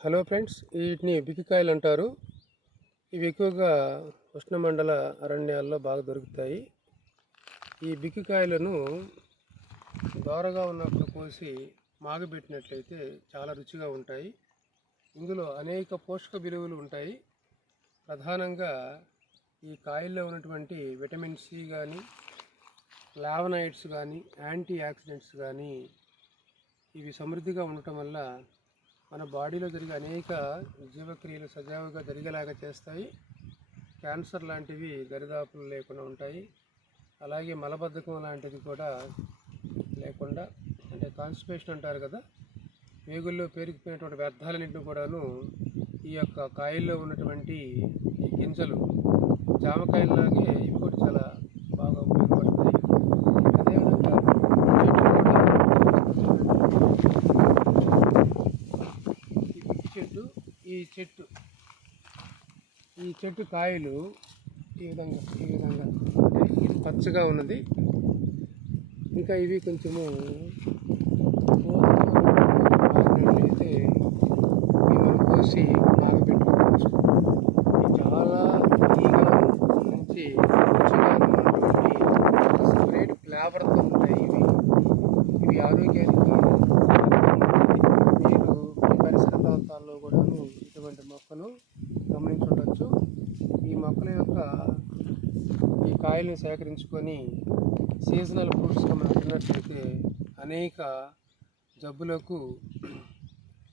Hello friends, వీటిని బిక్కికాయలు అంటారు. ఇవి ఎక్కువగా ఉష్ణమండల అరణ్యాల్లో బాగా దొరుకుతాయి. ఈ బిక్కికాయలను దోరగా ఉన్నప్పుడు కోసి మాగబెట్టినట్లయితే చాలా రుచిగా ఉంటాయి. ఇందులో అనేక పోషక విలువలు ఉంటాయి. ప్రధానంగా ఈ కాయల్లో ఉన్నటువంటి విటమిన్ సి కానీ, ఫ్లావనాయిడ్స్ కానీ, యాంటీ ఆక్సిడెంట్స్ కానీ ఇవి సమృద్ధిగా ఉండటం వల్ల మన బాడీలో జరిగే అనేక జీవక్రియలు సజావుగా జరిగేలాగా చేస్తాయి. క్యాన్సర్ లాంటివి దరిదాపులు లేకుండా ఉంటాయి. అలాగే మలబద్ధకం లాంటిది కూడా లేకుండా, అంటే కాన్స్టిపేషన్ అంటారు కదా, వేగుల్లో పేరుకుపోయినటువంటి వ్యర్థాలన్నింటిని కూడాను ఈ యొక్క కాయల్లో ఉన్నటువంటి ఈ గింజలు జామకాయల్లాగే ఇవి కూడా చాలా బాగా ఉపయోగపడతాయి. అదేవిధంగా ఈ చెట్టు కాయలు ఈ విధంగా ఇది పచ్చగా ఉన్నది. ఇంకా ఇవి కొంచెము అయితే ఇవి మనం కోసి ఆగబెట్టుకోవచ్చు. ఇవి చాలా తీగలు మంచి రుచిగా ఉన్నటువంటి సపరేట్ ఫ్లేవర్తో ఉంటాయి. ఇవి ఆరోగ్యానికి మీరు మీ పరిసర ప్రాంతాల్లో కూడాను ఇటువంటి మొక్కను గమనించుండొచ్చు. ఈ మొక్కల యొక్క ఈ కాయలను సేకరించుకొని సీజనల్ ఫ్రూట్స్గా మనం తిన్నట్లయితే అనేక జబ్బులకు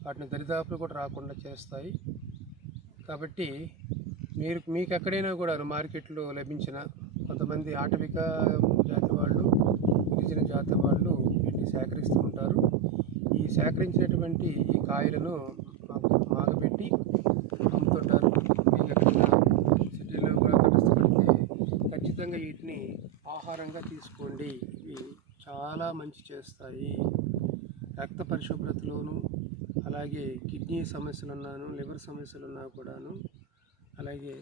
వాటిని దరిదాపులు కూడా రాకుండా చేస్తాయి. కాబట్టి మీకు ఎక్కడైనా కూడా మార్కెట్లో లభించిన కొంతమంది ఆటవిక జాతి వాళ్ళు, గిరిజన జాతి వాళ్ళు వీటిని సేకరిస్తూ ఉంటారు. ఈ సేకరించినటువంటి ఈ కాయలను మాగబెట్టి అమ్ముతుంటారు. మీకు ఎక్కడైనా సిటీలో కూడా కలుసుకుంటే ఖచ్చితంగా వీటిని ఆహారంగా తీసుకోండి. ఇవి చాలా మంచి చేస్తాయి. రక్త పరిశుభ్రతలోను, అలాగే కిడ్నీ సమస్యలున్నాను, లివర్ సమస్యలున్నా కూడాను, అలాగే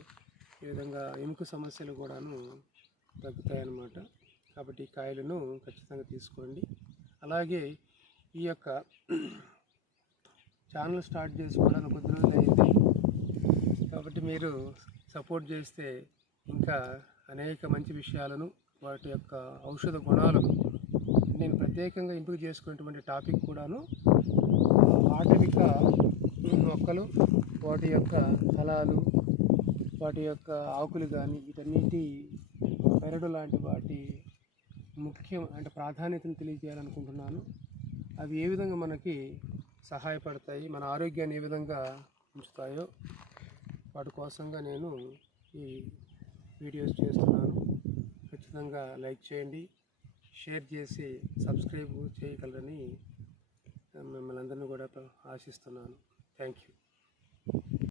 ఈ విధంగా ఎముక సమస్యలు కూడాను తగ్గుతాయన్నమాట. కాబట్టి ఈ కాయలను ఖచ్చితంగా తీసుకోండి. అలాగే ఈ యొక్క ఛానల్ స్టార్ట్ చేసుకోవడానికి కొద్ది రోజులు అయింది. కాబట్టి మీరు సపోర్ట్ చేస్తే ఇంకా అనేక మంచి విషయాలను, వాటి యొక్క ఔషధ గుణాలను నేను ప్రత్యేకంగా ఎంపిక చేసుకున్నటువంటి టాపిక్ కూడాను ఆటవిక మొక్కలు, వాటి యొక్క ఫలాలు, వాటి యొక్క ఆకులు కానీ, వీటన్నిటి పెరడు లాంటి వాటి ముఖ్యం అంటే ప్రాధాన్యతను తెలియజేయాలనుకుంటున్నాను. అవి ఏ విధంగా మనకి సహాయపడతాయి, మన ఆరోగ్యాన్ని ఏ విధంగా ఉంచుతాయో వాటి కోసంగా నేను ఈ వీడియోస్ చేస్తున్నాను. ఖచ్చితంగా లైక్ చేయండి, షేర్ చేసి సబ్స్క్రైబ్ చేయగలరని మిమ్మల్ని అందరినీ కూడా ఆశిస్తున్నాను. Thank you.